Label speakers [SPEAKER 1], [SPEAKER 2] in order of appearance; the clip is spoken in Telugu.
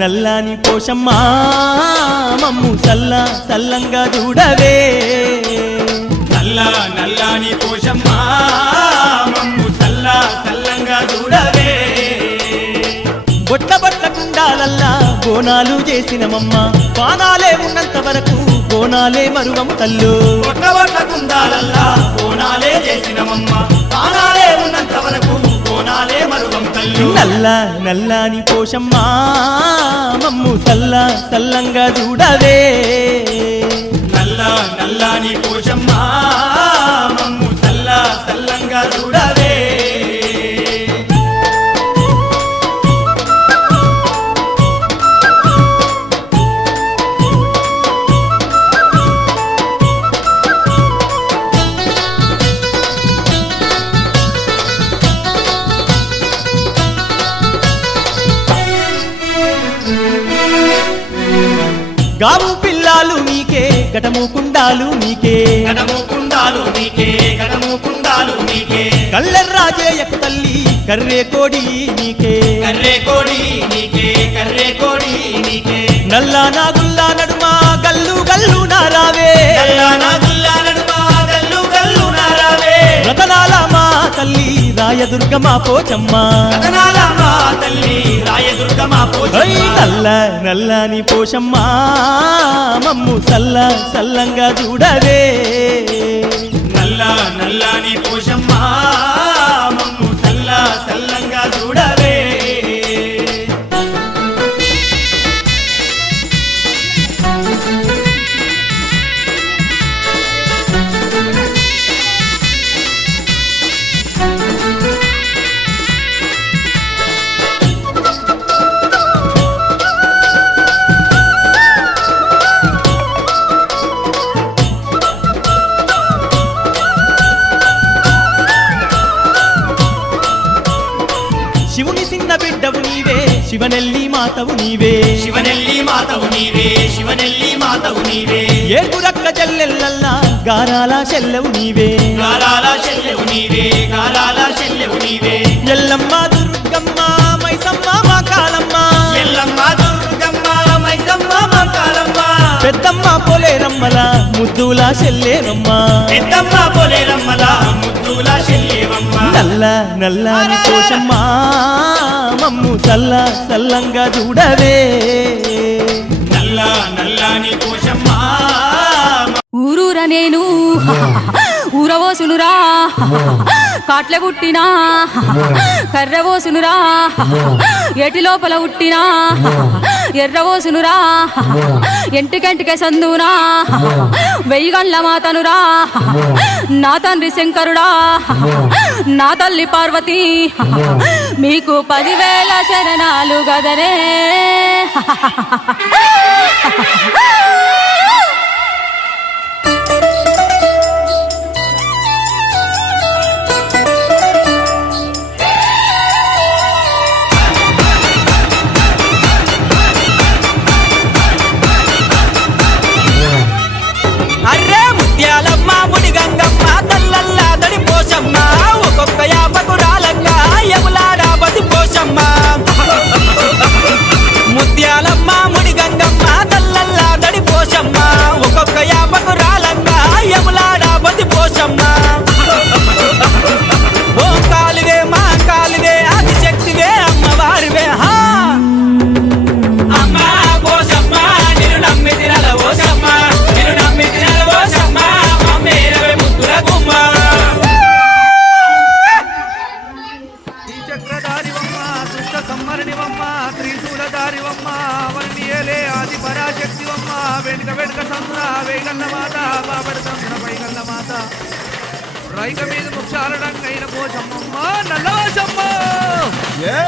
[SPEAKER 1] నల్లాని పోషమ్మా మమ్ము సల్ల సల్లంగా చూడవే.
[SPEAKER 2] నల్ల నల్లాని పోషమ్మా మమ్ము సల్ల సల్లంగా చూడవే.
[SPEAKER 1] బొట్ట బట్ట కుండాలల్లా బోనాలు చేసినమమ్మ బాణాలే ఉన్నంత వరకు బోనాలే మరువము తల్లు.
[SPEAKER 2] బొట్ట వట్ట కుండాలల్లా కోనాలే చేసినమమ్మ బాణాలే ఉన్నంత వరకు కోనాలే మరుగం తల్లు.
[SPEAKER 1] నల్ల నల్లాని పోషమ్మా మమ్ము సల్ల సల్లంగా చూడవే.
[SPEAKER 2] నల్ల నల్లాని పోషమ్మా
[SPEAKER 1] గటము కుండాలు నీకే.
[SPEAKER 2] గడము కుండాలు నీకే గడము కుండాలు నీకే.
[SPEAKER 1] కళ్ళెర్రాజేయకు తల్లి కర్రే కోడి నీకే.
[SPEAKER 2] కర్రే కోడి నీకే కర్రే కోడి నీకే.
[SPEAKER 1] నల్లా నాగుల్లా నడుమా రాయదుర్గమా పోచమ్మ.
[SPEAKER 2] మా తల్లి రాయదుర్గమా
[SPEAKER 1] నల్ల నల్లని పోషమ్మా. మమ్ము సల్ల సల్లంగా చూడవే.
[SPEAKER 2] నల్ల నల్లాని పోషమ్మా.
[SPEAKER 1] శివనెల్లి మాతవు నీవే.
[SPEAKER 2] శివనెల్లి మాతవు నీవే శివనెల్లి మాతవు నీవే.
[SPEAKER 1] ఏకురక్క జల్లెల్లల్లా గారాల చెల్లెవు నీవే.
[SPEAKER 2] గారాల చెల్లెవు నీవే గారాల చెల్లెవు నీవే.
[SPEAKER 1] ఎల్లమ్మ దుర్గమ్మ మైసమ్మ మా కాలమ్మ.
[SPEAKER 2] ఎల్లమ్మ దుర్గమ్మ మైసమ్మ మంకాలమ్మ
[SPEAKER 1] పెద్దమ్మ పోలేరమ్మల ముద్దుల చెల్లేరమ్మ
[SPEAKER 2] పెద్దమ్మ పోలేరమ్మల ముద్దుల చెల్లేవమ్మ
[SPEAKER 1] నల్ల నల్లని పోషమ్మా మమ్ము సల్ల సల్లంగా చూడవే.
[SPEAKER 2] నల్ల నల్లాని
[SPEAKER 3] ఊరూర నేను. ఊరవోసునురా. కాట్ల పుట్టినా. కర్రవోసునురా. ఎటి లోపల పుట్టినా. ఎర్రవోసునురా ఎంటికెంటికే సందునా వెయ్యి గండ్ల మాతనురా. నా తండ్రి శంకరుడా. నా తల్లి పార్వతి. మీకు పదివేల శరణాలు గదనే
[SPEAKER 4] రైక మీద ముక్షాలడంగైన పోచమ్మమ్మ ఏ